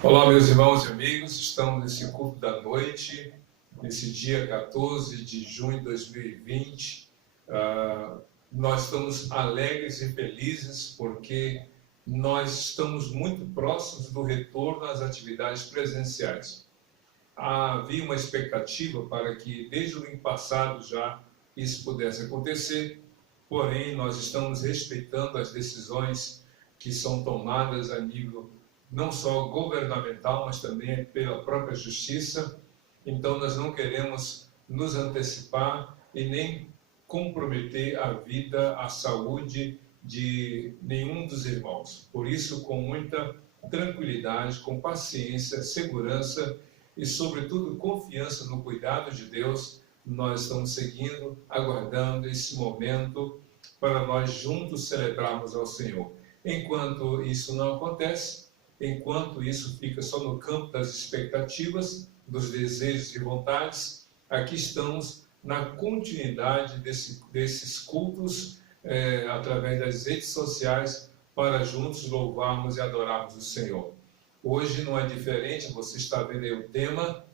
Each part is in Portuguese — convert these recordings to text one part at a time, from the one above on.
Olá, meus irmãos e amigos, estamos nesse culto da noite, nesse dia 14 de junho de 2020. Nós estamos alegres e felizes porque nós estamos muito próximos do retorno às atividades presenciais. Havia uma expectativa para que desde o ano passado já isso pudesse acontecer, porém nós estamos respeitando as decisões que são tomadas a nível não só governamental, mas também pela própria justiça. Então nós não queremos nos antecipar e nem comprometer a vida, a saúde de nenhum dos irmãos. Por isso, com muita tranquilidade, com paciência, segurança e, sobretudo, confiança no cuidado de Deus, nós estamos seguindo, aguardando esse momento para nós juntos celebrarmos ao Senhor. Enquanto isso não acontece, enquanto isso fica só no campo das expectativas, dos desejos e vontades, aqui estamos na continuidade desses cultos através das redes sociais para juntos louvarmos e adorarmos o Senhor. Hoje não é diferente, você está vendo aí o tema,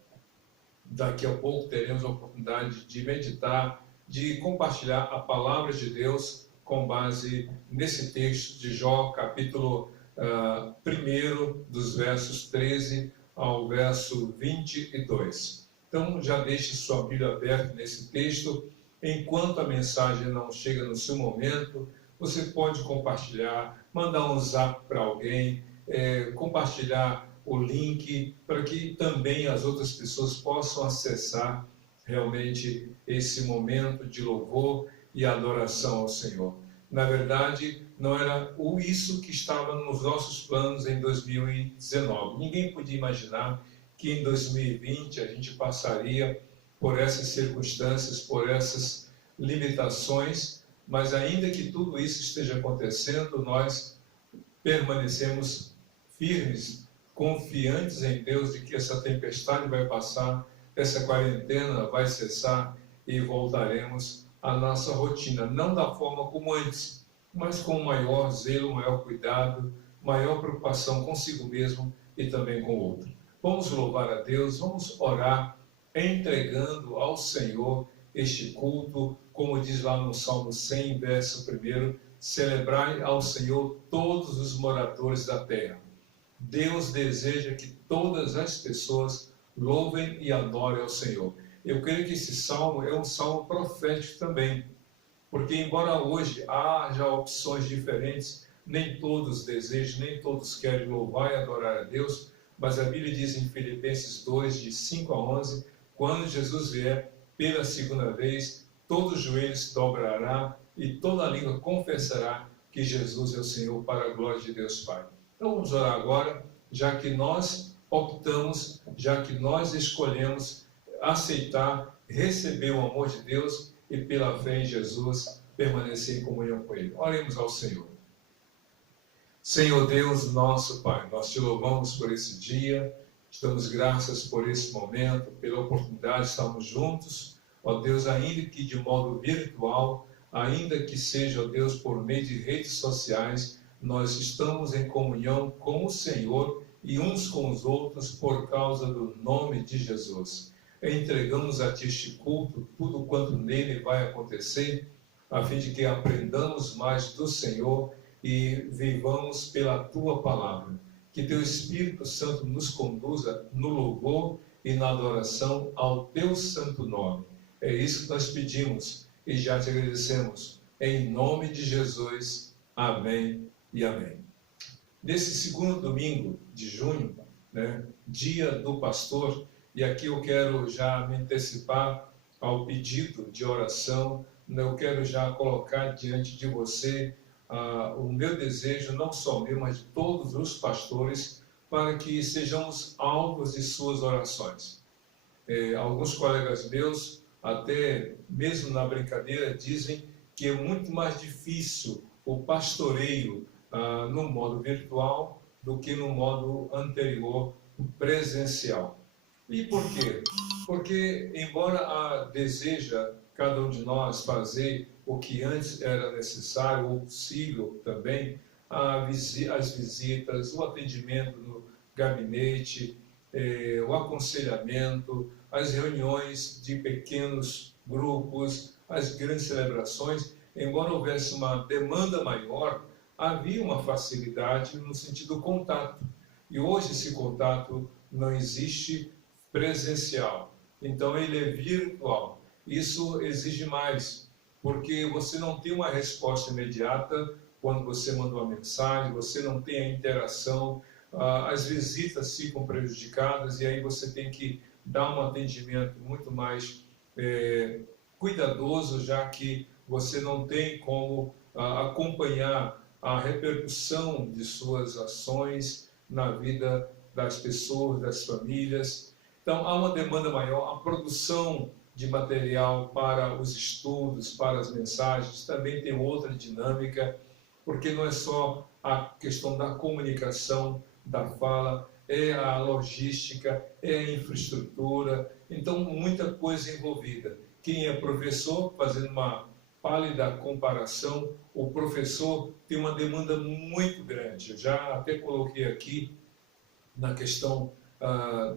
daqui a pouco teremos a oportunidade de meditar, de compartilhar a palavra de Deus com base nesse texto de Jó, capítulo 1, dos versos 13 ao verso 22. Então, já deixe sua Bíblia aberta nesse texto. Enquanto a mensagem não chega no seu momento, você pode compartilhar, mandar um zap para alguém, compartilhar o link para que também as outras pessoas possam acessar realmente esse momento de louvor e adoração ao Senhor. Na verdade, não era isso que estava nos nossos planos em 2019. Ninguém podia imaginar que em 2020 a gente passaria por essas circunstâncias, por essas limitações, mas ainda que tudo isso esteja acontecendo, nós permanecemos firmes, confiantes em Deus de que essa tempestade vai passar, essa quarentena vai cessar e voltaremos à nossa rotina, não da forma como antes, mas com maior zelo, maior cuidado, maior preocupação consigo mesmo e também com o outro. Vamos louvar a Deus, vamos orar, entregando ao Senhor este culto, como diz lá no Salmo 100, verso 1, celebrai ao Senhor todos os moradores da terra. Deus deseja que todas as pessoas louvem e adorem ao Senhor. Eu creio que esse salmo é um salmo profético também, porque embora hoje haja opções diferentes, nem todos desejam, nem todos querem louvar e adorar a Deus, mas a Bíblia diz em Filipenses 2, de 5 a 11, quando Jesus vier pela segunda vez, todo joelho se dobrará e toda língua confessará que Jesus é o Senhor, para a glória de Deus Pai. Então vamos orar agora, já que nós optamos, já que nós escolhemos aceitar, receber o amor de Deus e pela fé em Jesus permanecer em comunhão com Ele. Oremos ao Senhor. Senhor Deus, nosso Pai, nós te louvamos por esse dia, te damos graças por esse momento, pela oportunidade de estarmos juntos, ó Deus, ainda que de modo virtual, ainda que seja, ó Deus, por meio de redes sociais, nós estamos em comunhão com o Senhor e uns com os outros por causa do nome de Jesus. Entregamos a Ti este culto, tudo quanto nele vai acontecer, a fim de que aprendamos mais do Senhor e vivamos pela Tua palavra. Que Teu Espírito Santo nos conduza no louvor e na adoração ao Teu santo nome. É isso que nós pedimos e já Te agradecemos. Em nome de Jesus. Amém e amém. Nesse segundo domingo de junho, dia do pastor, e aqui eu quero já me antecipar ao pedido de oração, eu quero já colocar diante de você o meu desejo, não só meu, mas de todos os pastores, para que sejamos alvos de suas orações. Alguns colegas meus, até mesmo na brincadeira, dizem que é muito mais difícil o pastoreio no modo virtual do que no modo anterior, presencial. E por quê? Porque, embora deseja cada um de nós fazer o que antes era necessário ou possível também, as visitas, o atendimento gabinete, o aconselhamento, as reuniões de pequenos grupos, as grandes celebrações. Embora houvesse uma demanda maior, havia uma facilidade no sentido do contato. E hoje esse contato não existe presencial. Então ele é virtual. Isso exige mais, porque você não tem uma resposta imediata quando você manda uma mensagem, você não tem a interação, as visitas ficam prejudicadas e aí você tem que dar um atendimento muito mais cuidadoso, já que você não tem como acompanhar a repercussão de suas ações na vida das pessoas, das famílias. Então, há uma demanda maior, a produção de material para os estudos, para as mensagens, também tem outra dinâmica, porque não é só a questão da comunicação, da fala, é a logística, é a infraestrutura, então muita coisa envolvida. Quem é professor, fazendo uma pálida comparação, o professor tem uma demanda muito grande. Eu já até coloquei aqui na questão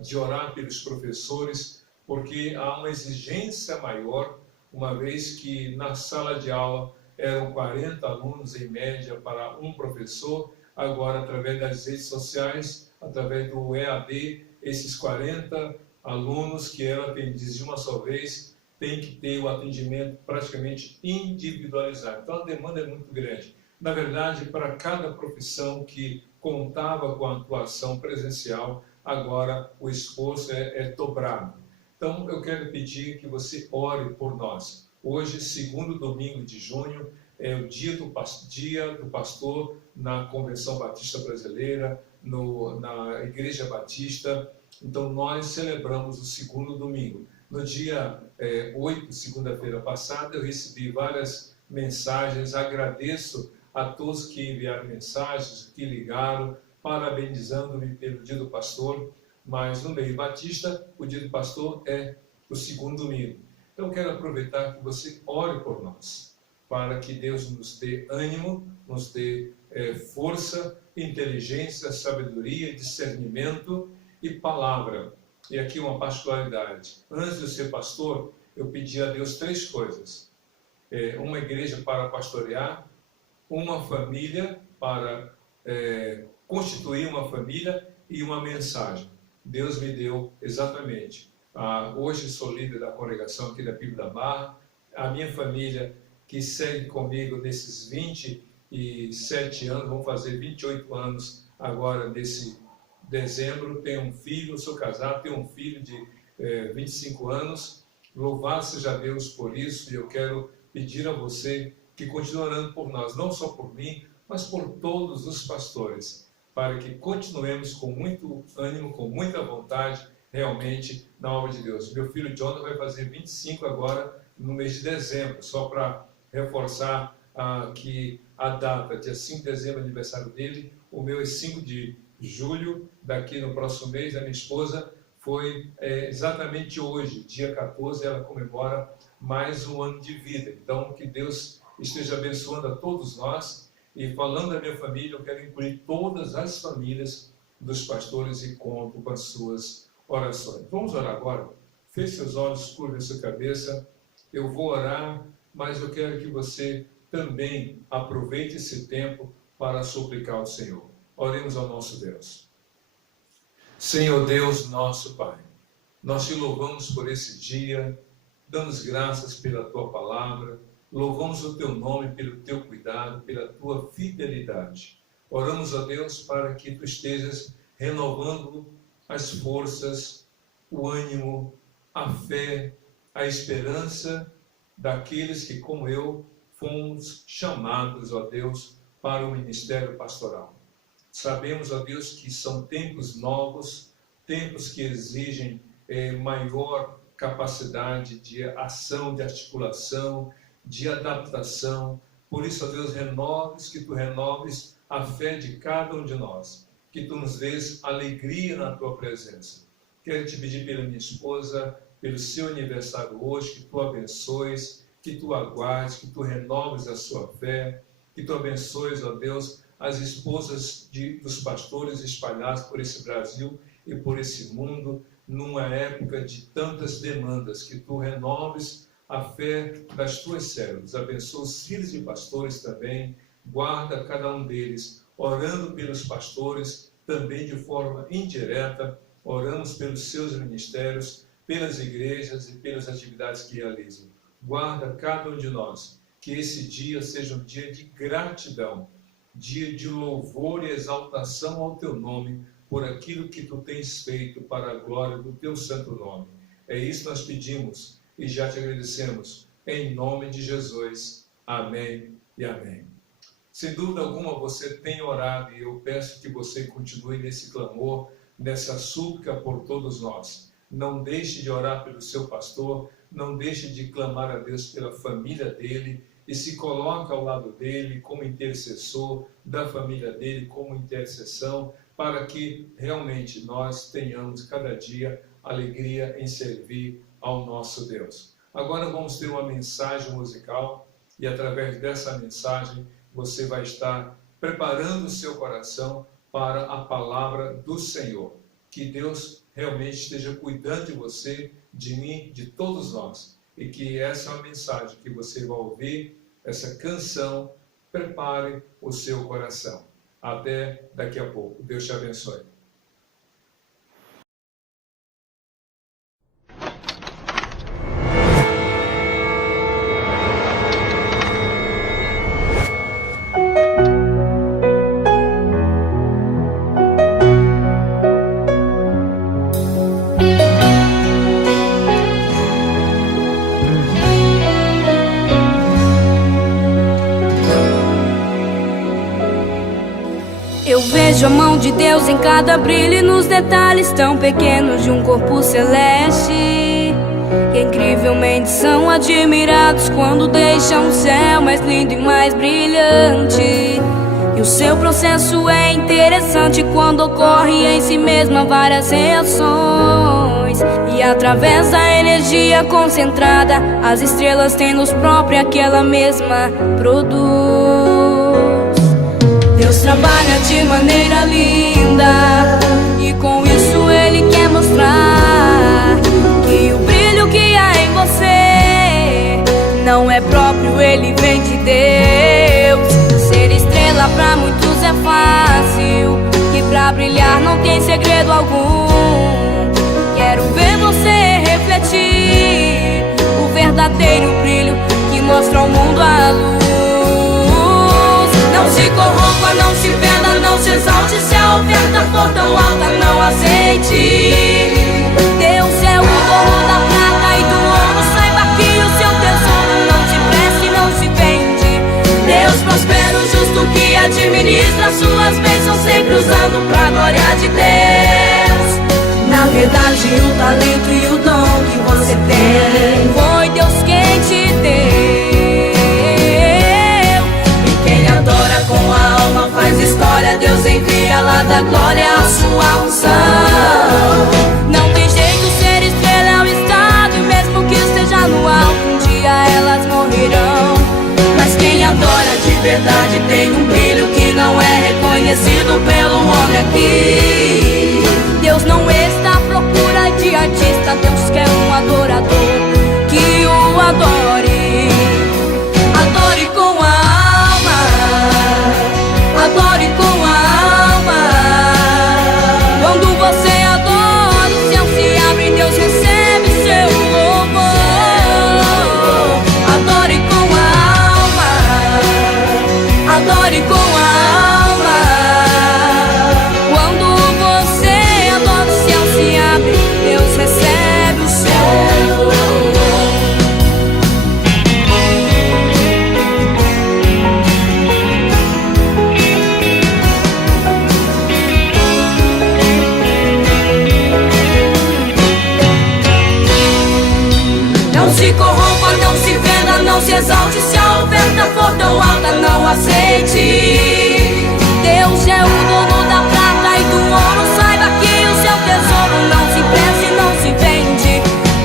de orar pelos professores, porque há uma exigência maior, uma vez que na sala de aula eram 40 alunos em média para um professor, agora através das redes sociais, através do EAD, esses 40 alunos que eram atendidos de uma só vez, tem que ter o atendimento praticamente individualizado. Então a demanda é muito grande. Na verdade, para cada profissão que contava com a atuação presencial, agora o esforço é dobrado. Então eu quero pedir que você ore por nós. Hoje, segundo domingo de junho, é o dia do pastor na Convenção Batista Brasileira, na Igreja Batista. Então nós celebramos o segundo domingo. No dia 8, segunda-feira passada, eu recebi várias mensagens, agradeço a todos que enviaram mensagens, que ligaram, parabenizando-me pelo dia do pastor, mas no meio batista, o dia do pastor é o segundo domingo. Então, quero aproveitar que você ore por nós, para que Deus nos dê ânimo, nos dê força, inteligência, sabedoria, discernimento e palavra. E aqui uma particularidade. Antes de eu ser pastor, eu pedi a Deus 3 coisas. Uma igreja para pastorear, uma família para constituir uma família e uma mensagem. Deus me deu exatamente. Hoje sou líder da congregação aqui da PIB da Barra. A minha família que segue comigo nesses 27 anos, vão fazer 28 anos agora nesse dezembro, tenho um filho, sou casado, tenho um filho de 25 anos. Louvado seja Deus por isso, e eu quero pedir a você que continue orando por nós, não só por mim, mas por todos os pastores, para que continuemos com muito ânimo, com muita vontade, realmente, na obra de Deus. Meu filho Jonathan vai fazer 25 agora, no mês de dezembro, só para reforçar que a data, dia 5 de dezembro, aniversário dele, o meu é 5 de julho, daqui no próximo mês. A minha esposa foi exatamente hoje, dia 14, ela comemora mais um ano de vida. Então, que Deus esteja abençoando a todos nós. E falando da minha família, eu quero incluir todas as famílias dos pastores e conto com as suas orações. Vamos orar agora? Feche seus olhos, curva sua cabeça. Eu vou orar, mas eu quero que você também aproveite esse tempo para suplicar ao Senhor. Oremos ao nosso Deus. Senhor Deus, nosso Pai, nós te louvamos por esse dia, damos graças pela Tua palavra, louvamos o Teu nome pelo Teu cuidado, pela Tua fidelidade. Oramos a Deus para que Tu estejas renovando as forças, o ânimo, a fé, a esperança daqueles que, como eu, fomos chamados, ó Deus, para o ministério pastoral. Sabemos, ó Deus, que são tempos novos, tempos que exigem maior capacidade de ação, de articulação, de adaptação. Por isso, ó Deus, que Tu renoves a fé de cada um de nós, que Tu nos dês alegria na Tua presença. Quero te pedir pela minha esposa, pelo seu aniversário hoje, que Tu abençoes, que Tu aguardes, que Tu renoves a sua fé, que Tu abençoes, ó Deus, as esposas dos pastores espalhados por esse Brasil e por esse mundo, numa época de tantas demandas, que tu renoves a fé das tuas servas. Abençoa os filhos de pastores também, guarda cada um deles, orando pelos pastores, também de forma indireta, oramos pelos seus ministérios, pelas igrejas e pelas atividades que realizam. Guarda cada um de nós, que esse dia seja um dia de gratidão, dia de louvor e exaltação ao teu nome, por aquilo que tu tens feito para a glória do teu santo nome. É isso que nós pedimos e já te agradecemos, em nome de Jesus. Amém e amém. Sem dúvida alguma você tem orado e eu peço que você continue nesse clamor, nessa súplica por todos nós. Não deixe de orar pelo seu pastor, não deixe de clamar a Deus pela família dele e se coloca ao lado dele como intercessor, da família dele como intercessão, para que realmente nós tenhamos cada dia alegria em servir ao nosso Deus. Agora vamos ter uma mensagem musical e através dessa mensagem você vai estar preparando o seu coração para a palavra do Senhor. Que Deus realmente esteja cuidando de você, de mim, de todos nós. E que essa é uma mensagem que você vai ouvir, essa canção, prepare o seu coração. Até daqui a pouco. Deus te abençoe. Eu vejo a mão de Deus em cada brilho e nos detalhes tão pequenos de um corpo celeste, que incrivelmente são admirados quando deixam o céu mais lindo e mais brilhante. E o seu processo é interessante quando ocorre em si mesma várias reações. E através da energia concentrada, as estrelas têm luz própria que ela mesma produz. Deus trabalha de maneira linda e com isso Ele quer mostrar que o brilho que há em você não é próprio, ele vem de Deus. Ser estrela pra muitos é fácil, que pra brilhar não tem segredo algum. Quero ver você refletir o verdadeiro brilho que mostra ao mundo a luz. Não se corrompa, não se venda, não se exalte. Se a oferta for tão alta, não aceite. Deus é o dono da prata e do ouro. Saiba que o seu tesouro não se presta e não se vende. Deus prospera o justo que administra suas bênçãos, sempre usando pra glória de Deus. Na verdade, o talento e o dom que você tem foi Deus quem te deu. Adora com a alma, faz história. Deus envia lá da glória a sua unção. Não tem jeito, ser estrela é um estado, e mesmo que esteja no alto, um dia elas morrerão. Mas quem adora de verdade tem um brilho que não é reconhecido pelo homem aqui. Deus não está à procura de artista, Deus quer um adorador que o adore. Adore com a alma, adore com a alma. Quando você adora, o céu se abre e Deus recebe seu louvor. Adore com a alma, adore com a alma. Quando você adora, o céu se abre, Deus recebe o seu louvor. Não se corrompa, não se venda, não se exalte. Se a oferta for tão alta, não aceite. Deus é o dono da prata e do ouro. Saiba que o seu tesouro não se presta e não se vende.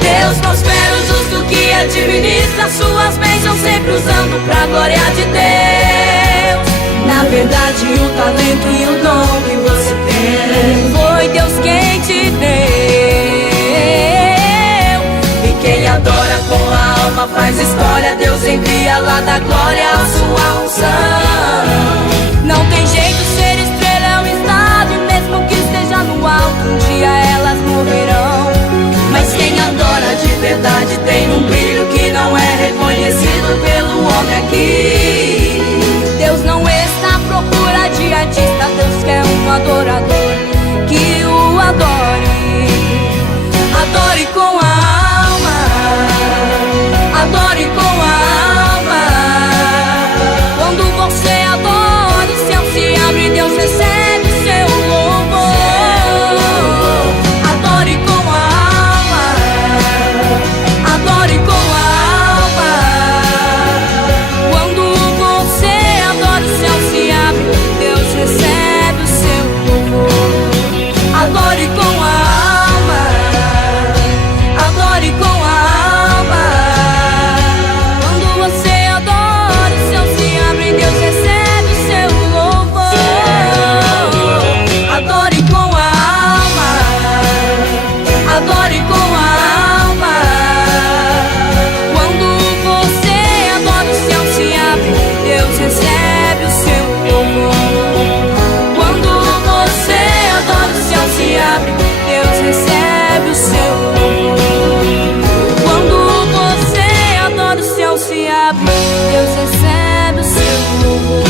Deus prospera o justo que administra suas bênçãos, sempre usando pra glória de Deus. Na verdade, verdade, o talento e o dom que você tem. Foi Deus quem te deu. E quem adora com a alma faz história. Deus envia lá da glória a sua unção. Não tem jeito, ser estrela é um estado, e mesmo que esteja no alto, um dia elas morrerão. Mas quem adora de verdade tem um brilho que não é reconhecido pelo homem aqui. Deus não está à procura de artista, Deus quer um adorador que o adore. Adore com a alma, adore com a alma. Quando você adora, o céu se abre e Deus recebe o seu louvor. Adore com a alma, adore com a alma. Quando você adora, o céu se abre, Deus recebe o seu louvor. Adore com a alma, adore com a alma. Quando você adora, o céu se abre e Deus recebe o seu louvor. Adore com a alma, adore com a alma. Quando você adora, o céu se abre, Deus recebe o seu louvor. Quando você adora, o céu se abre, Deus recebe o seu louvor. Quando você adora, o céu se abre, Deus recebe o seu louvor.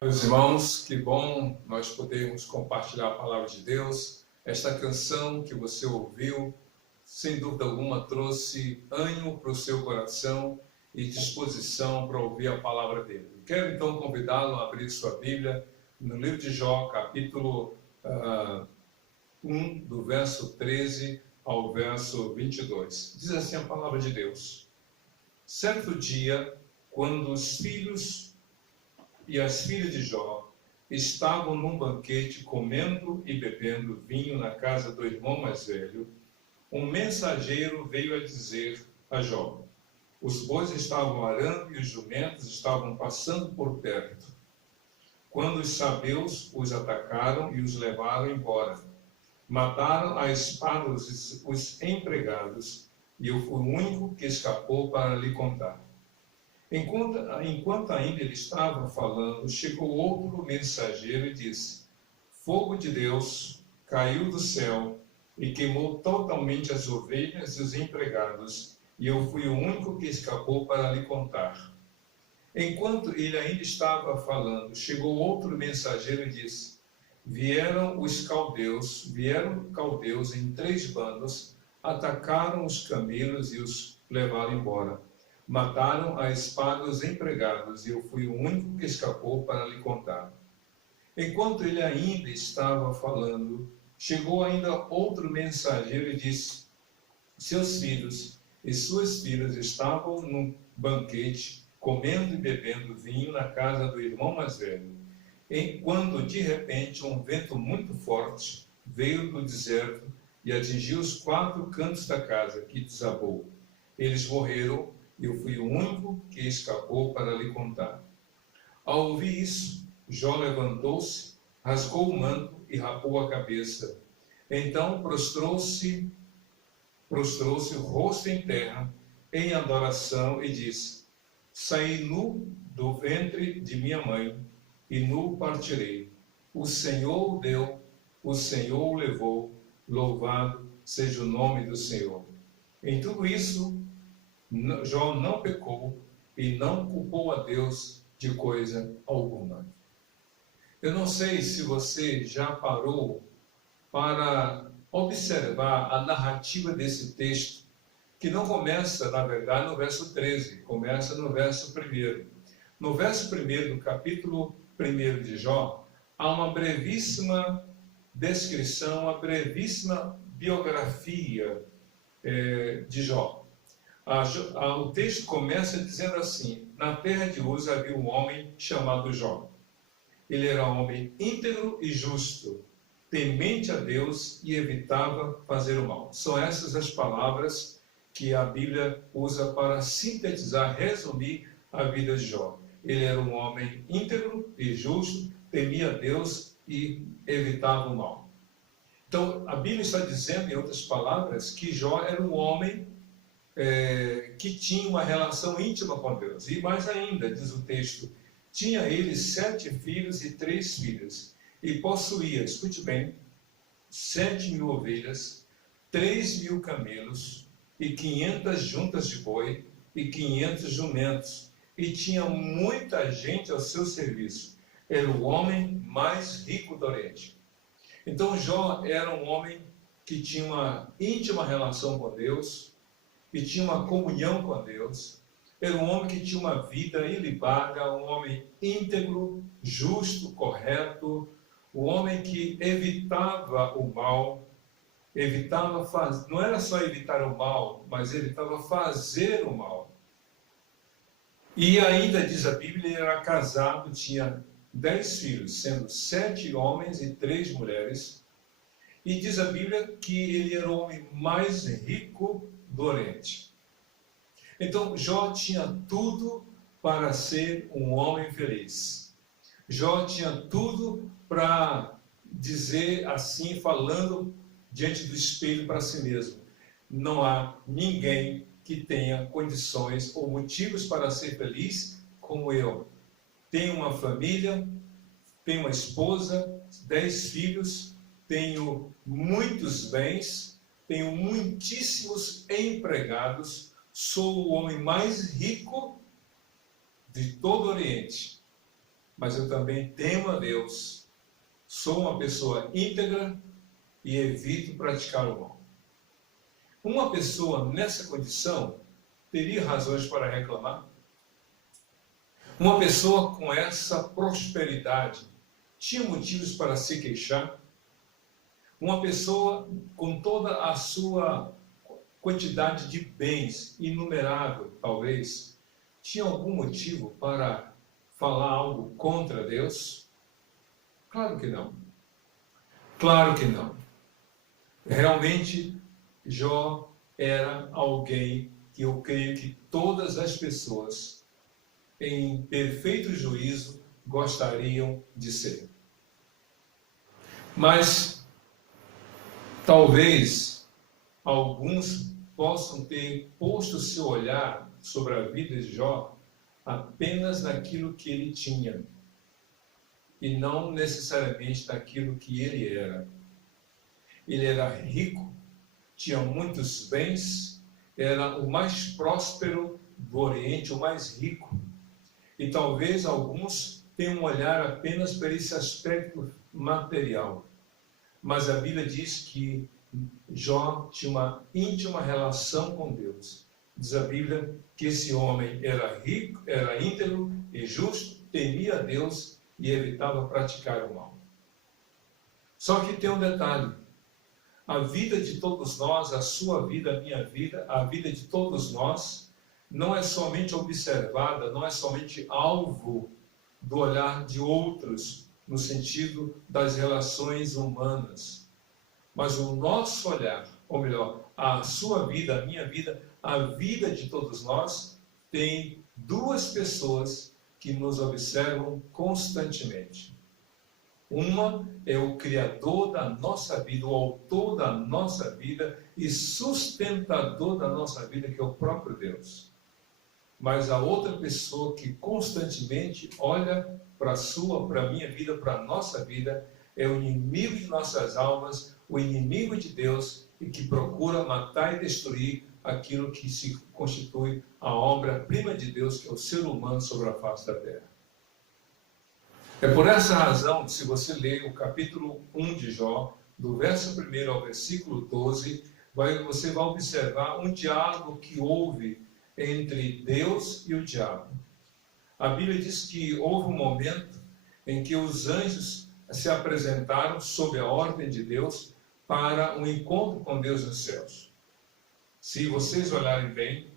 Meus irmãos, que bom nós podermos compartilhar a palavra de Deus. Esta canção que você ouviu, sem dúvida alguma, trouxe ânimo para o seu coração e disposição para ouvir a palavra dele. Quero então convidá-lo a abrir sua Bíblia no livro de Jó, capítulo 1, do verso 13 ao verso 22. Diz assim a palavra de Deus: certo dia, quando os filhos e as filhas de Jó estavam num banquete, comendo e bebendo vinho na casa do irmão mais velho, um mensageiro veio a dizer a Jó: os bois estavam arando e os jumentos estavam passando por perto, quando os sabeus os atacaram e os levaram embora. Mataram a espada os empregados, e eu fui o único que escapou para lhe contar. Enquanto ainda ele estava falando, chegou outro mensageiro e disse: fogo de Deus caiu do céu e queimou totalmente as ovelhas e os empregados, e eu fui o único que escapou para lhe contar. Enquanto ele ainda estava falando, chegou outro mensageiro e disse: vieram caldeus em 3 bandos, atacaram os camelos e os levaram embora. Mataram a espada os empregados, e eu fui o único que escapou para lhe contar. Enquanto ele ainda estava falando, chegou ainda outro mensageiro e disse: seus filhos e suas filhas estavam num banquete, comendo e bebendo vinho na casa do irmão mais velho, quando de repente um vento muito forte veio do deserto e atingiu os 4 cantos da casa, que desabou. Eles morreram, e eu fui o único que escapou para lhe contar. Ao ouvir isso, Jó levantou-se, rasgou o manto e rapou a cabeça. Então prostrou-se o rosto em terra, em adoração, e disse: saí nu do ventre de minha mãe, e nu partirei. O Senhor o deu, o Senhor o levou, louvado seja o nome do Senhor. Em tudo isso, Jó não pecou e não culpou a Deus de coisa alguma. Eu não sei se você já parou para observar a narrativa desse texto, que não começa, na verdade, no verso 13, começa no verso 1. No verso 1 do capítulo 1 de Jó, há uma brevíssima descrição, uma brevíssima biografia de Jó. O texto começa dizendo assim: na terra de Uz havia um homem chamado Jó. ele era um homem íntegro e justo, temente a Deus e evitava fazer o mal. São essas as palavras que a Bíblia usa para sintetizar, resumir a vida de Jó. Ele era um homem íntegro e justo, temia a Deus e evitava o mal. Então, a Bíblia está dizendo, em outras palavras, que Jó era um homem que tinha uma relação íntima com Deus. E mais ainda, diz o texto, tinha ele 7 filhos e 3 filhas, e possuía, escute bem, 7.000 ovelhas, 3.000 camelos, e 500 juntas de boi, e 500 jumentos, e tinha muita gente ao seu serviço. Era o homem mais rico do Oriente. Então Jó era um homem que tinha uma íntima relação com Deus, que tinha uma comunhão com Deus. Era um homem que tinha uma vida ilibada, um homem íntegro, justo, correto, um homem que evitava o mal, não era só evitar o mal, mas evitava fazer o mal. E ainda diz a Bíblia, ele era casado, tinha 10 filhos, sendo 7 homens e 3 mulheres. E diz a Bíblia que ele era o homem mais rico do Oriente. Então, Jó tinha tudo para ser um homem feliz. Jó tinha tudo para dizer assim, falando diante do espelho para si mesmo: não há ninguém que tenha condições ou motivos para ser feliz como eu. Tenho uma família, tenho uma esposa, 10 filhos, tenho muitos bens, tenho muitíssimos empregados, sou o homem mais rico de todo o Oriente, mas eu também temo a Deus, sou uma pessoa íntegra e evito praticar o mal. Uma pessoa nessa condição teria razões para reclamar? Uma pessoa com essa prosperidade tinha motivos para se queixar? Uma pessoa com toda a sua quantidade de bens, inumerável talvez, tinha algum motivo para falar algo contra Deus? Claro que não. Claro que não. Realmente, Jó era alguém que eu creio que todas as pessoas, em perfeito juízo, gostariam de ser. Mas, talvez, alguns possam ter posto seu olhar sobre a vida de Jó apenas naquilo que ele tinha, e não necessariamente naquilo que ele era. Ele era rico, tinha muitos bens, era o mais próspero do Oriente, o mais rico. E talvez alguns tenham um olhar apenas para esse aspecto material. Mas a Bíblia diz que Jó tinha uma íntima relação com Deus. Diz a Bíblia que esse homem era rico, era íntegro e justo, temia a Deus e evitava praticar o mal. Só que tem um detalhe. A vida de todos nós, a sua vida, a minha vida, a vida de todos nós, não é somente observada, não é somente alvo do olhar de outros, no sentido das relações humanas. Mas o nosso olhar, ou melhor, a sua vida, a minha vida, a vida de todos nós, tem 2 pessoas que nos observam constantemente. Uma é o Criador da nossa vida, o autor da nossa vida e sustentador da nossa vida, que é o próprio Deus. Mas a outra pessoa que constantemente olha para a sua, para a minha vida, para a nossa vida, é o inimigo de nossas almas, o inimigo de Deus, e que procura matar e destruir aquilo que se constitui a obra-prima de Deus, que é o ser humano sobre a face da terra. É por essa razão, se você ler o capítulo 1 de Jó, do verso 1 ao versículo 12, você vai observar um diálogo que houve entre Deus e o diabo. A Bíblia diz que houve um momento em que os anjos se apresentaram sob a ordem de Deus para um encontro com Deus nos céus. Se vocês olharem bem,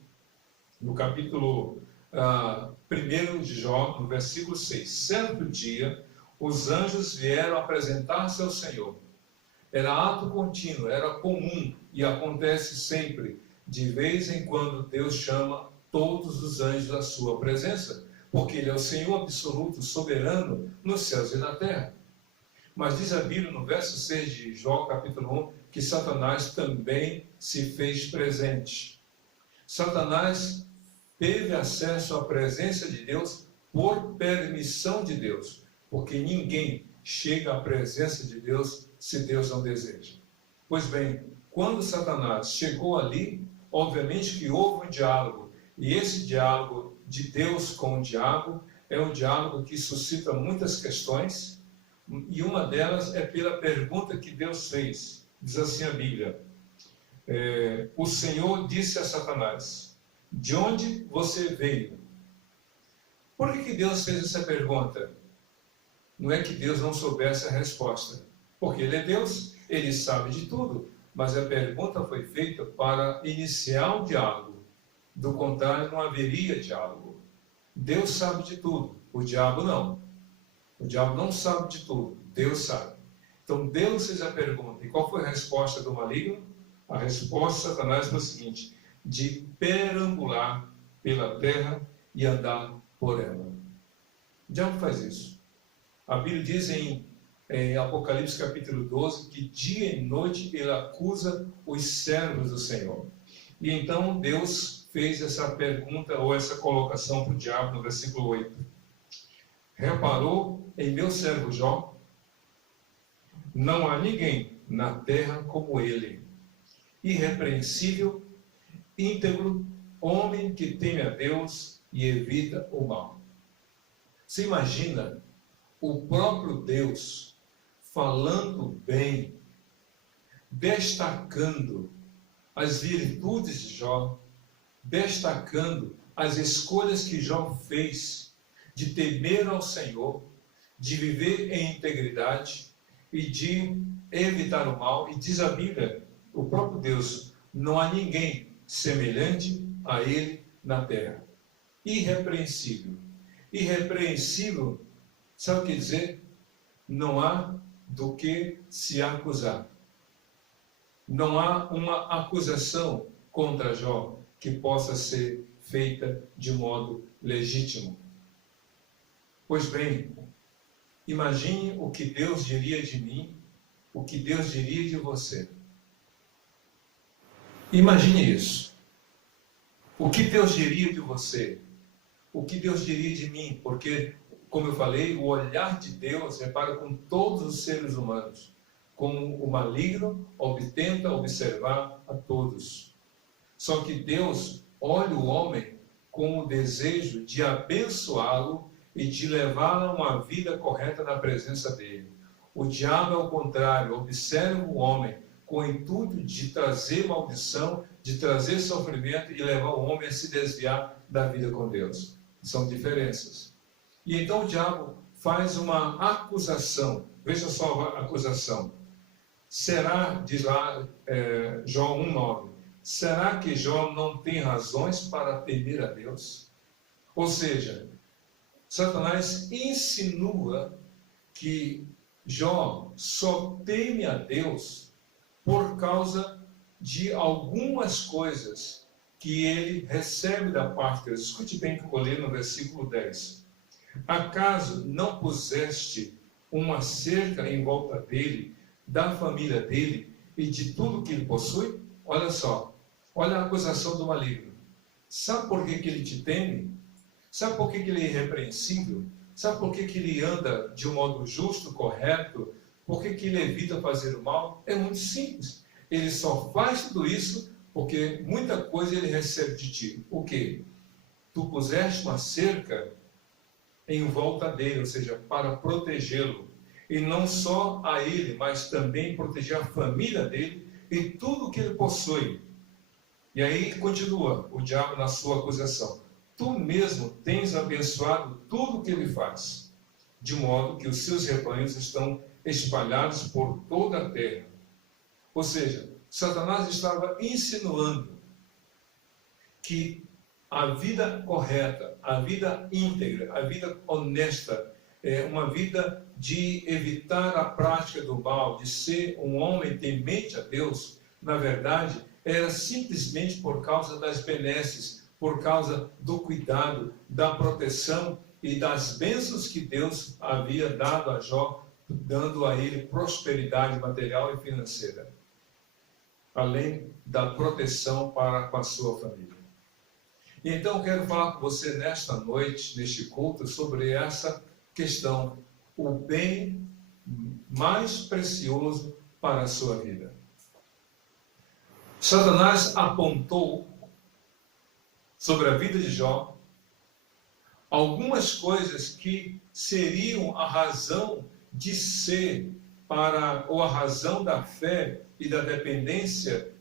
no capítulo 1 de Jó, no versículo 6, certo dia, os anjos vieram apresentar-se ao Senhor. Era ato contínuo, era comum e acontece sempre. De vez em quando Deus chama todos os anjos à sua presença, porque Ele é o Senhor absoluto, soberano nos céus e na terra. Mas diz a Bíblia no verso 6 de Jó, capítulo 1, que Satanás também se fez presente. Satanás teve acesso à presença de Deus por permissão de Deus, porque ninguém chega à presença de Deus se Deus não deseja. Pois bem, quando Satanás chegou ali, obviamente que houve um diálogo, e esse diálogo de Deus com o diabo é um diálogo que suscita muitas questões, e uma delas é pela pergunta que Deus fez. Diz assim a Bíblia: o Senhor disse a Satanás: de onde você veio? Por que Deus fez essa pergunta? Não é que Deus não soubesse a resposta, porque Ele é Deus, Ele sabe de tudo, mas a pergunta foi feita para iniciar um diálogo. Do contrário, não haveria diálogo. Deus sabe de tudo, o diabo não. O diabo não sabe de tudo, Deus sabe. Então Deus fez a pergunta, e qual foi a resposta do maligno? A resposta de Satanás foi a seguinte: de perambular pela terra e andar por ela. O diabo faz isso. A Bíblia diz em Apocalipse capítulo 12 que dia e noite ele acusa os servos do Senhor. E então Deus fez essa pergunta ou essa colocação para o diabo no versículo 8. Reparou em meu servo Jó? Não há ninguém na terra como ele, irrepreensível, íntegro, homem que teme a Deus e evita o mal. Você imagina o próprio Deus falando bem, destacando as virtudes de Jó, destacando as escolhas que Jó fez de temer ao Senhor, de viver em integridade e de evitar o mal. E diz a Bíblia, o próprio Deus: não há ninguém semelhante a ele na terra. Irrepreensível. Irrepreensível, sabe o que dizer? Não há do que se acusar. Não há uma acusação contra Jó que possa ser feita de modo legítimo. Pois bem, imagine o que Deus diria de mim, o que Deus diria de você. Imagine isso. O que Deus diria de você? O que Deus diria de mim? Porque, como eu falei, o olhar de Deus é para com todos os seres humanos. Como o maligno tenta observar a todos. Só que Deus olha o homem com o desejo de abençoá-lo e de levá-lo a uma vida correta na presença dele. O diabo, ao contrário, observa o homem com o intuito de trazer maldição, de trazer sofrimento e levar o homem a se desviar da vida com Deus. São diferenças. E então o diabo faz uma acusação. Veja só a acusação. Será, diz lá Jó 1,9, será que Jó não tem razões para temer a Deus? Ou seja, Satanás insinua que Jó só teme a Deus por causa de algumas coisas que ele recebe da parte de Deus. Escute bem que eu vou ler no versículo 10. Acaso não puseste uma cerca em volta dele, da família dele e de tudo que ele possui? Olha só, olha a acusação do maligno. Sabe por que ele te teme? Sabe por que ele é irrepreensível? Sabe por que ele anda de um modo justo, correto? Por que ele evita fazer o mal? É muito simples. Ele só faz tudo isso porque muita coisa ele recebe de ti. O quê? Tu puseste uma cerca em volta dele, ou seja, para protegê-lo. E não só a ele, mas também proteger a família dele e tudo que ele possui. E aí continua o diabo na sua acusação. Tu mesmo tens abençoado tudo que ele faz, de modo que os seus rebanhos estão espalhados por toda a terra. Ou seja, Satanás estava insinuando que a vida correta, a vida íntegra, a vida honesta uma vida de evitar a prática do mal, de ser um homem temente a Deus, na verdade, era simplesmente por causa das benesses, por causa do cuidado, da proteção e das bênçãos que Deus havia dado a Jó, dando a ele prosperidade material e financeira, além da proteção para com a sua família. E então eu quero falar com você nesta noite, neste culto, sobre essa questão, o bem mais precioso para a sua vida. Satanás apontou sobre a vida de Jó algumas coisas que seriam a razão de ser ou a razão da fé e da dependência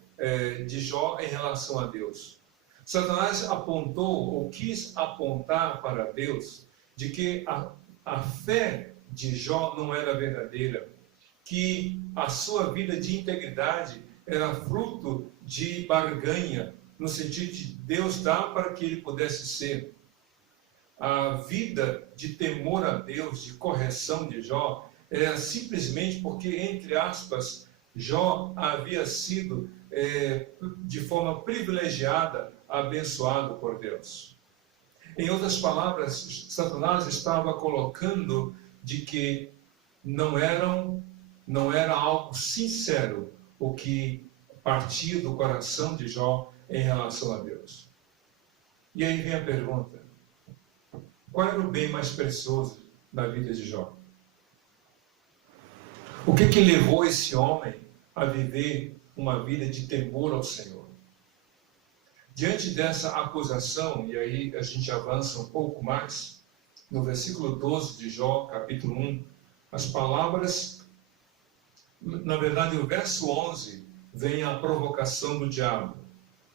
de Jó em relação a Deus. Satanás apontou ou quis apontar para Deus de que a fé de Jó não era verdadeira, que a sua vida de integridade era fruto de barganha, no sentido de Deus dar para que ele pudesse ser. A vida de temor a Deus, de correção de Jó, era simplesmente porque, entre aspas, Jó havia sido, de forma privilegiada, abençoado por Deus. Em outras palavras, Satanás estava colocando de que não era algo sincero o que partia do coração de Jó em relação a Deus. E aí vem a pergunta: qual era o bem mais precioso da vida de Jó? O que levou esse homem a viver uma vida de temor ao Senhor? Diante dessa acusação, e aí a gente avança um pouco mais, no versículo 12 de Jó, capítulo 1, as palavras, na verdade, o verso 11, vem a provocação do diabo.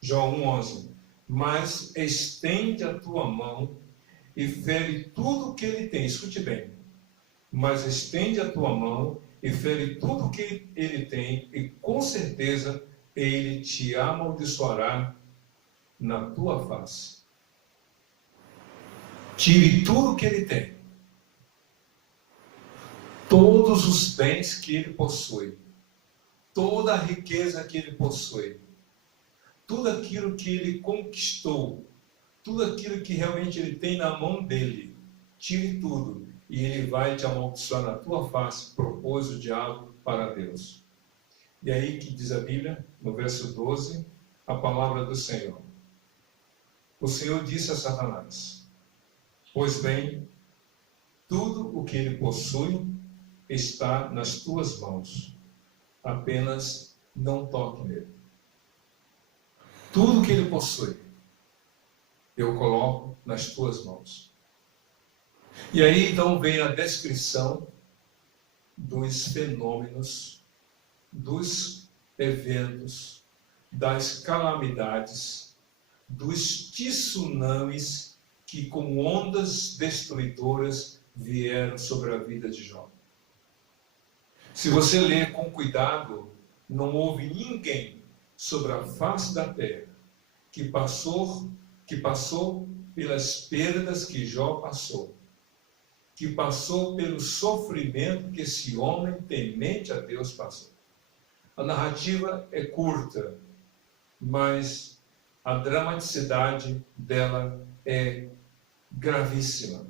Jó 1:11. Mas estende a tua mão e fere tudo o que ele tem. Escute bem. Mas estende a tua mão e fere tudo o que ele tem, e com certeza ele te amaldiçoará na tua face. Tire tudo o que ele tem. Todos os bens que ele possui. Toda a riqueza que ele possui. Tudo aquilo que ele conquistou. Tudo aquilo que realmente ele tem na mão dele. Tire tudo. E ele vai te amaldiçoar na tua face, propôs o diabo para Deus. E aí que diz a Bíblia, no verso 12, a palavra do Senhor. O Senhor disse a Satanás: pois bem, tudo o que ele possui está nas tuas mãos, apenas não toque nele. Tudo o que ele possui, eu coloco nas tuas mãos. E aí então vem a descrição dos fenômenos, dos eventos, das calamidades, dos tsunamis que como ondas destruidoras vieram sobre a vida de Jó. Se você ler com cuidado, não houve ninguém sobre a face da terra que passou pelas perdas que Jó passou, que passou pelo sofrimento que esse homem temente a Deus passou. A narrativa é curta, mas a dramaticidade dela é gravíssima.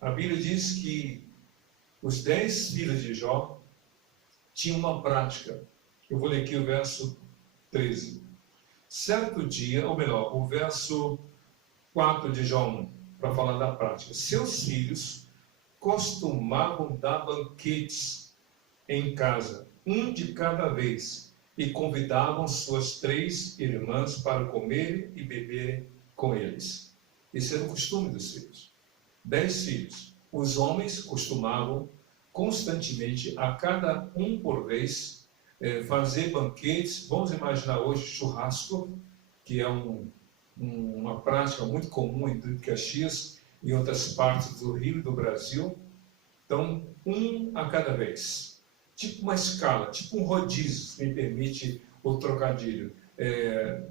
A Bíblia diz que os 10 filhos de Jó tinham uma prática. Eu vou ler aqui o verso 13. Certo dia, ou melhor, o verso 4 de Jó 1, para falar da prática. Seus filhos costumavam dar banquetes em casa, um de cada vez, e convidavam suas 3 irmãs para comerem e beberem com eles. Esse era o costume dos filhos. 10 filhos. Os homens costumavam constantemente, a cada um por vez, fazer banquetes. Vamos imaginar hoje churrasco, que é uma prática muito comum em Duque de Caxias e em outras partes do Rio e do Brasil. Então, um a cada vez. Tipo uma escala, tipo um rodízio, se me permite o trocadilho.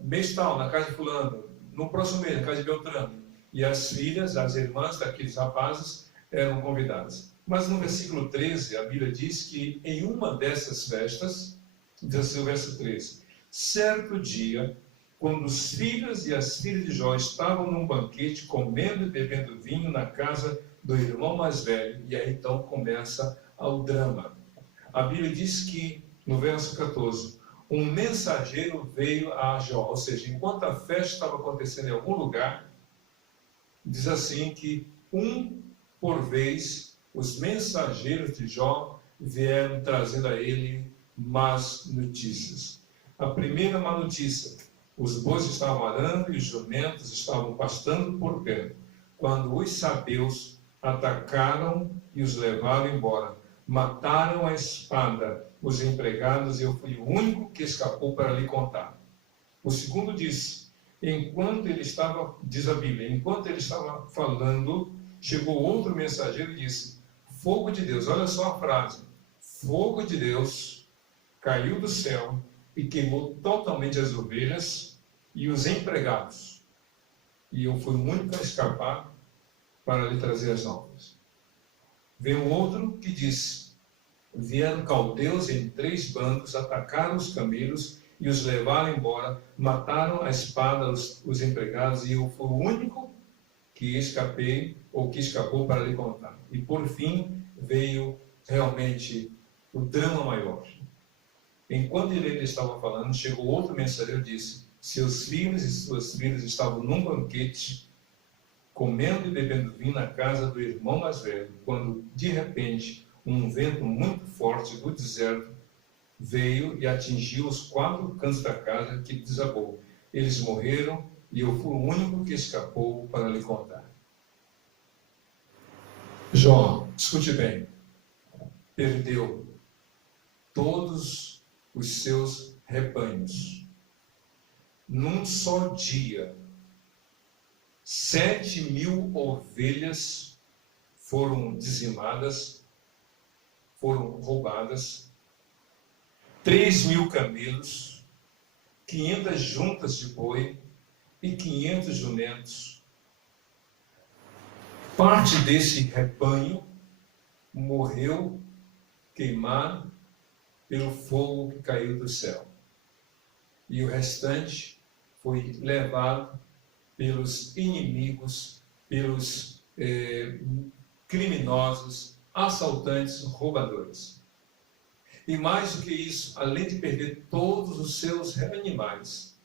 Mês tal, na casa de fulano, no próximo mês, na casa de Beltrano. E as filhas, as irmãs daqueles rapazes, eram convidadas. Mas no versículo 13, a Bíblia diz que em uma dessas festas, diz assim o verso 13, certo dia, quando os filhos e as filhas de Jó estavam num banquete, comendo e bebendo vinho na casa do irmão mais velho, e aí então começa o drama. A Bíblia diz que, no verso 14, um mensageiro veio a Jó, ou seja, enquanto a festa estava acontecendo em algum lugar, diz assim que por vez, os mensageiros de Jó vieram trazendo a ele más notícias. A primeira má notícia: os bois estavam arando e os jumentos estavam pastando por perto, quando os sabeus atacaram e os levaram embora. Mataram a espada os empregados e eu fui o único que escapou para lhe contar. O segundo diz, enquanto ele estava, diz a Bíblia, enquanto ele estava falando, chegou outro mensageiro e disse, fogo de Deus, olha só a frase, fogo de Deus caiu do céu e queimou totalmente as ovelhas e os empregados. E eu fui o único a escapar para lhe trazer as novas. Veio outro que disse, vieram caldeus em 3 bandos, atacaram os camelos e os levaram embora, mataram a espada os empregados, e eu fui o único que escapei, ou que escapou para lhe contar. E por fim veio realmente o drama maior. Enquanto ele estava falando, chegou outro mensageiro e disse, seus filhos e suas filhas estavam num banquete, comendo e bebendo vinho na casa do irmão mais velho, quando de repente um vento muito forte do deserto veio e atingiu os 4 cantos da casa, que desabou. Eles morreram e eu fui o único que escapou para lhe contar. Jó, escute bem, perdeu todos os seus rebanhos. Num só dia, 7.000 ovelhas foram dizimadas, foram roubadas, 3.000 camelos, 500 juntas de boi e 500 jumentos. Parte desse rebanho morreu queimado pelo fogo que caiu do céu. E o restante foi levado pelos inimigos, pelos criminosos, assaltantes, roubadores. E mais do que isso, além de perder todos os seus animais,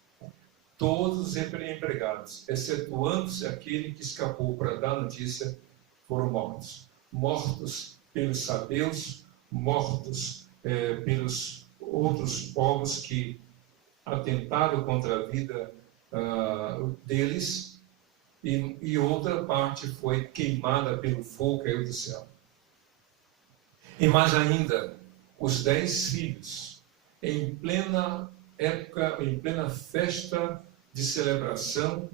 todos os empregados, excetuando-se aquele que escapou para dar notícia, foram mortos. Mortos pelos sabeus, mortos pelos outros povos que atentaram contra a vida deles, e outra parte foi queimada pelo fogo que caiu do céu. E mais ainda, os 10 filhos, em plena época, em plena festa de celebração,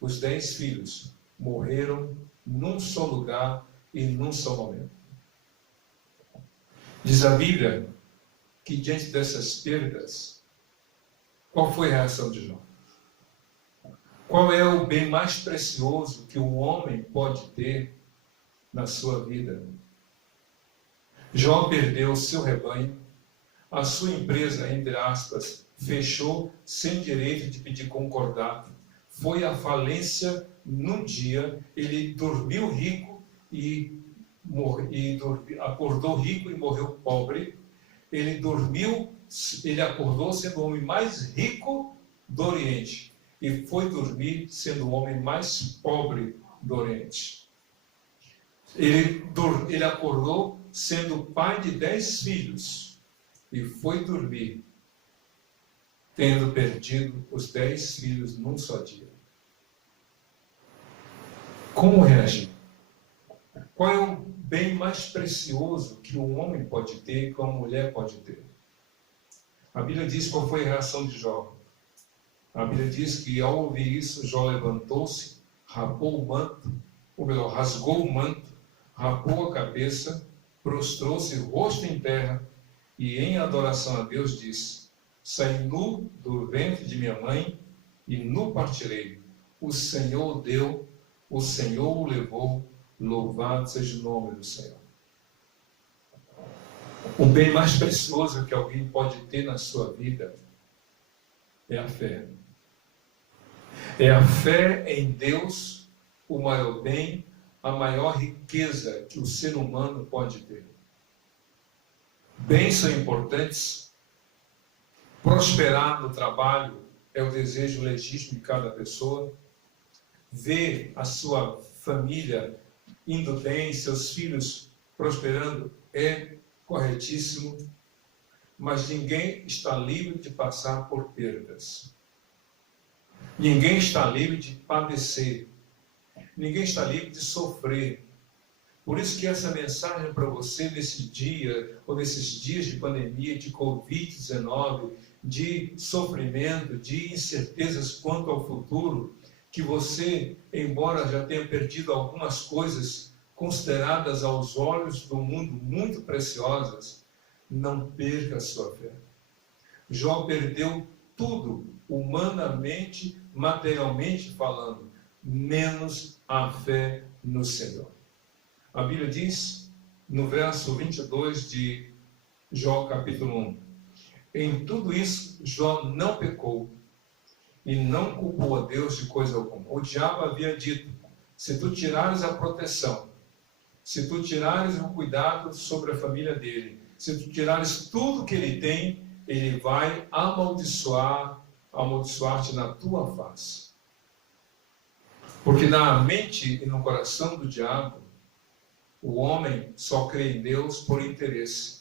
os 10 filhos morreram num só lugar e num só momento. Diz a Bíblia que diante dessas perdas, qual foi a reação de Jó? Qual é o bem mais precioso que um homem pode ter na sua vida? Jó perdeu o seu rebanho, a sua empresa, entre aspas, fechou sem direito de pedir concordato. Foi à falência num dia, ele dormiu rico acordou rico e morreu pobre. Ele acordou sendo o homem mais rico do Oriente e foi dormir sendo o homem mais pobre do Oriente. Ele acordou sendo pai de 10 filhos e foi dormir tendo perdido os 10 filhos num só dia. Como reagir? Qual é o bem mais precioso que um homem pode ter, que uma mulher pode ter? A Bíblia diz qual foi a reação de Jó. A Bíblia diz que ao ouvir isso, Jó levantou-se, rasgou o manto, rapou a cabeça, prostrou-se rosto em terra e em adoração a Deus disse, saí nu do ventre de minha mãe e nu partirei. O Senhor deu, o Senhor o levou, Louvado seja o nome do Senhor. O bem mais precioso que alguém pode ter na sua vida é a fé. É a fé em Deus, o maior bem, a maior riqueza que o ser humano pode ter. Bens são importantes. Prosperar no trabalho é o desejo legítimo de cada pessoa. Ver a sua família indo bem, seus filhos prosperando é corretíssimo. Mas ninguém está livre de passar por perdas. Ninguém está livre de padecer. Ninguém está livre de sofrer. Por isso que essa mensagem para você nesse dia, ou nesses dias de pandemia, de Covid-19, de sofrimento, de incertezas quanto ao futuro, que você, embora já tenha perdido algumas coisas consideradas aos olhos do mundo muito preciosas, não perca a sua fé. Jó perdeu tudo, humanamente, materialmente falando, menos a fé no Senhor. A Bíblia diz, no verso 22 de Jó capítulo 1, em tudo isso, Jó não pecou e não culpou a Deus de coisa alguma. O diabo havia dito, se tu tirares a proteção, se tu tirares o cuidado sobre a família dele, se tu tirares tudo que ele tem, ele vai amaldiçoar-te na tua face. Porque na mente e no coração do diabo, o homem só crê em Deus por interesse.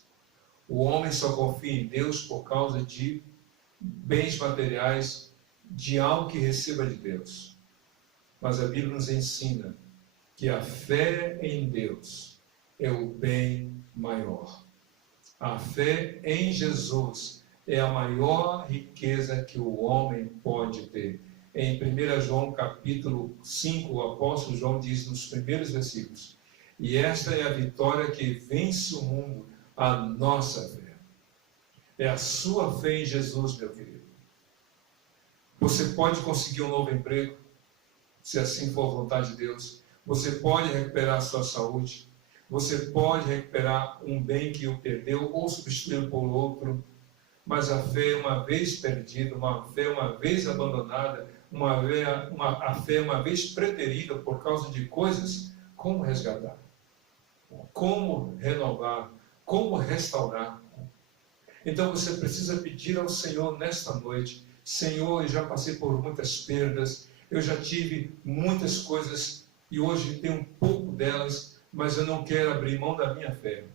O homem só confia em Deus por causa de bens materiais, de algo que receba de Deus. Mas a Bíblia nos ensina que a fé em Deus é o bem maior. A fé em Jesus é a maior riqueza que o homem pode ter. Em 1 João capítulo 5, o apóstolo João diz nos primeiros versículos, e esta é a vitória que vence o mundo, a nossa fé. É a sua fé em Jesus, meu querido. Você pode conseguir um novo emprego, se assim for a vontade de Deus. Você pode recuperar a sua saúde. Você pode recuperar um bem que o perdeu ou substituí-lo por outro. Mas a fé, uma vez perdida, uma fé uma vez abandonada, a fé uma vez preterida por causa de coisas, como resgatar? Como renovar? Como restaurar? Então você precisa pedir ao Senhor nesta noite, Senhor, eu já passei por muitas perdas, eu já tive muitas coisas e hoje tenho um pouco delas, mas eu não quero abrir mão da minha fé.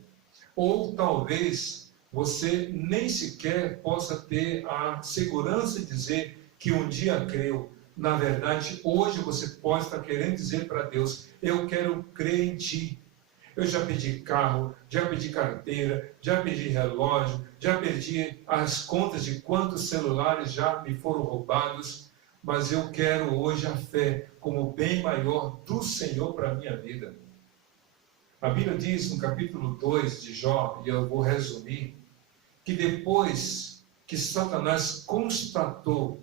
Ou talvez você nem sequer possa ter a segurança de dizer que um dia creu. Na verdade, hoje você pode estar querendo dizer para Deus, eu quero crer em Ti. Eu já pedi carro, já pedi carteira, já pedi relógio, já perdi as contas de quantos celulares já me foram roubados, mas eu quero hoje a fé como bem maior do Senhor para a minha vida. A Bíblia diz no capítulo 2 de Jó, e eu vou resumir, que depois que Satanás constatou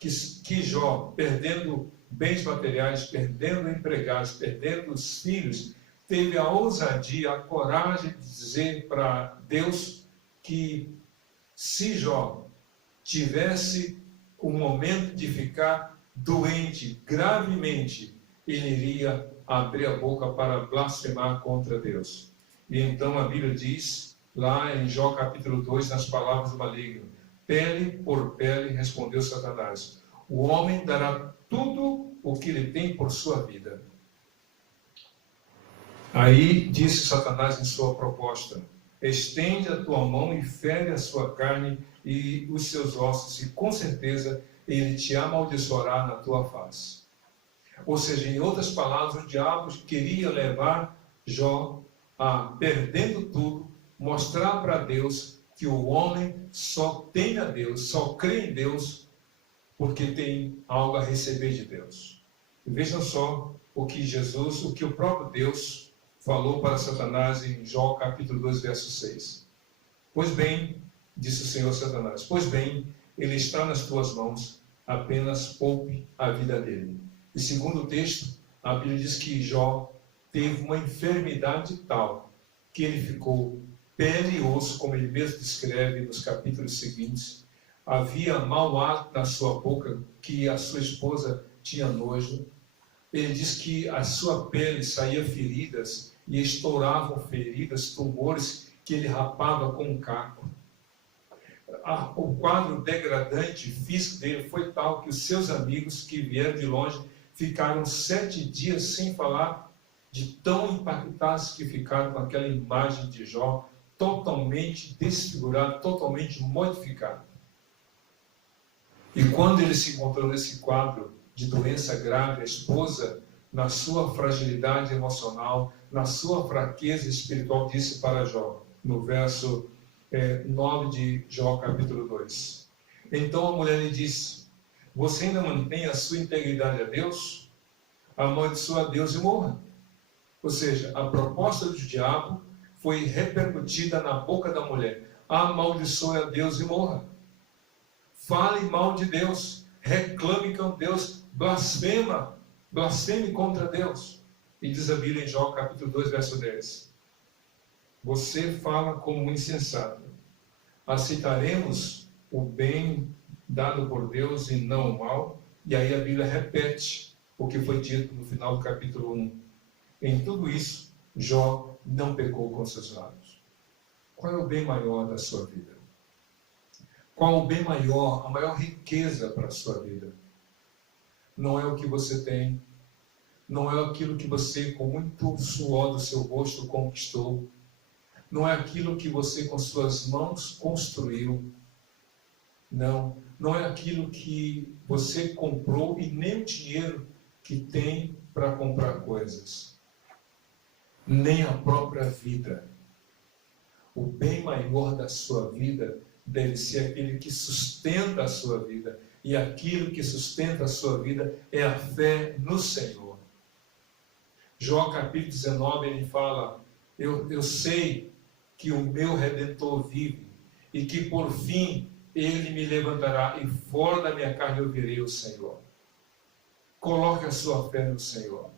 que Jó, perdendo bens materiais, perdendo empregados, perdendo os filhos, teve a ousadia, a coragem de dizer para Deus que se Jó tivesse o momento de ficar doente gravemente, ele iria abrir a boca para blasfemar contra Deus. E então a Bíblia diz, lá em Jó capítulo 2, nas palavras do maligno, pele por pele, respondeu Satanás, o homem dará tudo o que ele tem por sua vida. Aí disse Satanás em sua proposta, estende a tua mão e fere a sua carne e os seus ossos, e com certeza ele te amaldiçoará na tua face. Ou seja, em outras palavras, o diabo queria levar Jó a, perdendo tudo, mostrar para Deus que o homem só tem a Deus, só crê em Deus, porque tem algo a receber de Deus. E vejam só o que o próprio Deus falou para Satanás em Jó capítulo 2, verso 6. Pois bem, disse o Senhor a Satanás, pois bem, ele está nas tuas mãos, apenas poupe a vida dele. E segundo o texto, a Bíblia diz que Jó teve uma enfermidade tal que ele ficou pele e osso, como ele mesmo descreve nos capítulos seguintes. Havia mau hálito na sua boca, que a sua esposa tinha nojo. Ele diz que a sua pele saía feridas e estouravam feridas, tumores que ele rapava com um caco. O quadro degradante físico dele foi tal que os seus amigos que vieram de longe ficaram 7 dias sem falar, de tão impactados que ficaram com aquela imagem de Jó totalmente desfigurado, totalmente modificado. E quando ele se encontrou nesse quadro de doença grave, a esposa, na sua fragilidade emocional, na sua fraqueza espiritual, disse para Jó, no verso 9 de Jó, capítulo 2. Então a mulher lhe disse: você ainda mantém a sua integridade a Deus? Amaldiçoa a Deus e morra. Ou seja, a proposta do diabo foi repercutida na boca da mulher. Amaldiçoe a Deus e morra. Fale mal de Deus, reclame com Deus, blasfeme contra Deus. E diz a Bíblia em Jó, capítulo 2, verso 10. Você fala como insensato. Aceitaremos o bem dado por Deus e não o mal? E aí a Bíblia repete o que foi dito no final do capítulo 1. Em tudo isso, Jó não pecou com seus lábios. Qual é o bem maior da sua vida? Qual o bem maior, a maior riqueza para a sua vida? Não é o que você tem, não é aquilo que você, com muito suor do seu rosto, conquistou, não é aquilo que você, com suas mãos, construiu. Não é aquilo que você comprou e nem o dinheiro que tem para comprar coisas. Nem a própria vida. O bem maior da sua vida deve ser aquele que sustenta a sua vida. E aquilo que sustenta a sua vida é a fé no Senhor. Jó capítulo 19, ele fala: eu sei que o meu Redentor vive, e que por fim ele me levantará, e fora da minha carne eu verei o Senhor. Coloque a sua fé no Senhor.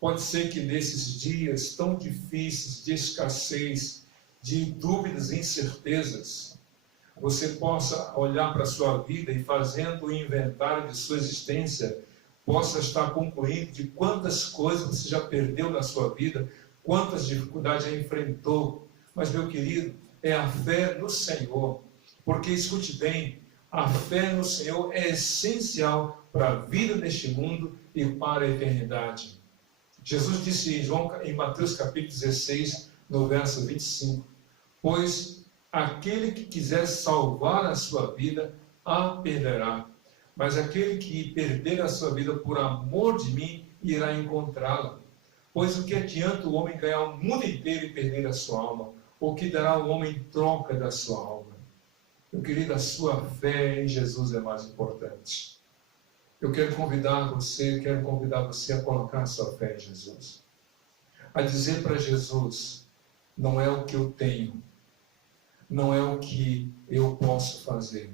Pode ser que nesses dias tão difíceis, de escassez, de dúvidas e incertezas, você possa olhar para a sua vida e, fazendo o inventário de sua existência, possa estar concluindo de quantas coisas você já perdeu na sua vida, quantas dificuldades já enfrentou. Mas, meu querido, é a fé no Senhor. Porque, escute bem, a fé no Senhor é essencial para a vida neste mundo e para a eternidade. Jesus disse em Mateus capítulo 16, no verso 25, pois aquele que quiser salvar a sua vida, a perderá. Mas aquele que perder a sua vida por amor de mim, irá encontrá-la. Pois o que adianta o homem ganhar o mundo inteiro e perder a sua alma? O que dará o homem em troca da sua alma? Meu querido, a sua fé em Jesus é mais importante. Eu quero convidar você a colocar a sua fé em Jesus. A dizer para Jesus: não é o que eu tenho, não é o que eu posso fazer,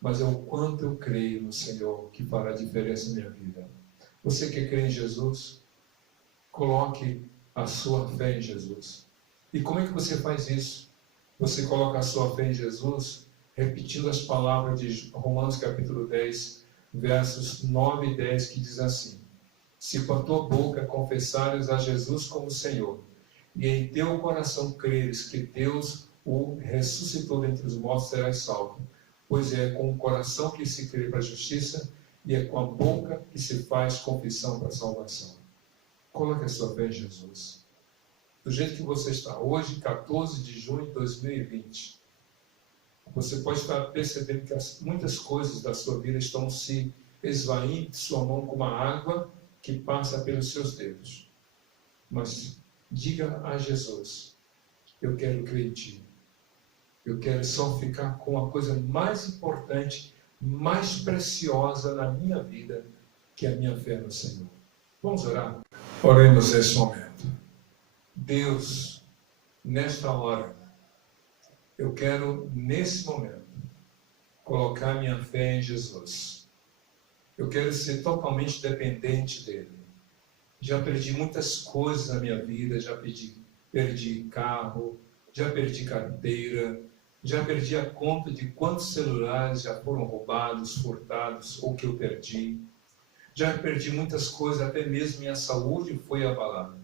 mas é o quanto eu creio no Senhor que fará diferença na minha vida. Você que crê em Jesus, coloque a sua fé em Jesus. E como é que você faz isso? Você coloca a sua fé em Jesus repetindo as palavras de Romanos capítulo 10, versos 9 e 10, que diz assim: se com a tua boca confessares a Jesus como Senhor, e em teu coração creres que Deus o ressuscitou dentre os mortos, serás salvo. Pois é com o coração que se crê para a justiça, e é com a boca que se faz confissão para a salvação. Coloque a sua fé em Jesus. Do jeito que você está hoje, 14 de junho de 2020, você pode estar percebendo que muitas coisas da sua vida estão se esvaindo de sua mão como a água que passa pelos seus dedos. Mas diga a Jesus: eu quero crer em Ti. Eu quero só ficar com a coisa mais importante, mais preciosa na minha vida, que é a minha fé no Senhor. Vamos orar? Oremos nesse momento. Deus, nesta hora, eu quero, nesse momento, colocar minha fé em Jesus. Eu quero ser totalmente dependente dEle. Já perdi muitas coisas na minha vida, perdi carro, já perdi carteira, já perdi a conta de quantos celulares já foram roubados, furtados ou que eu perdi. Já perdi muitas coisas, até mesmo minha saúde foi abalada.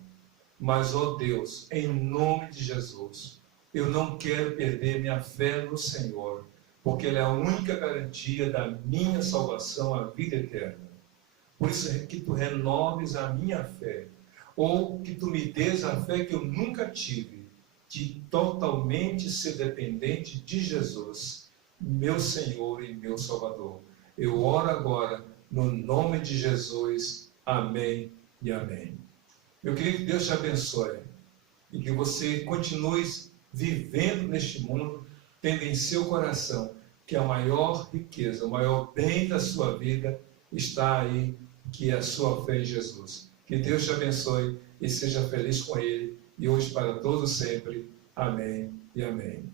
Mas, ó Deus, em nome de Jesus, eu não quero perder minha fé no Senhor, porque Ele é a única garantia da minha salvação, a vida eterna. Por isso é que Tu renoves a minha fé, ou que Tu me dês a fé que eu nunca tive, de totalmente ser dependente de Jesus, meu Senhor e meu Salvador. Eu oro agora, no nome de Jesus. Amém e amém. Meu querido, que Deus te abençoe e que você continue vivendo neste mundo, tendo em seu coração que a maior riqueza, o maior bem da sua vida está aí, que é a sua fé em Jesus. Que Deus te abençoe e seja feliz com Ele, e hoje para todos sempre. Amém e amém.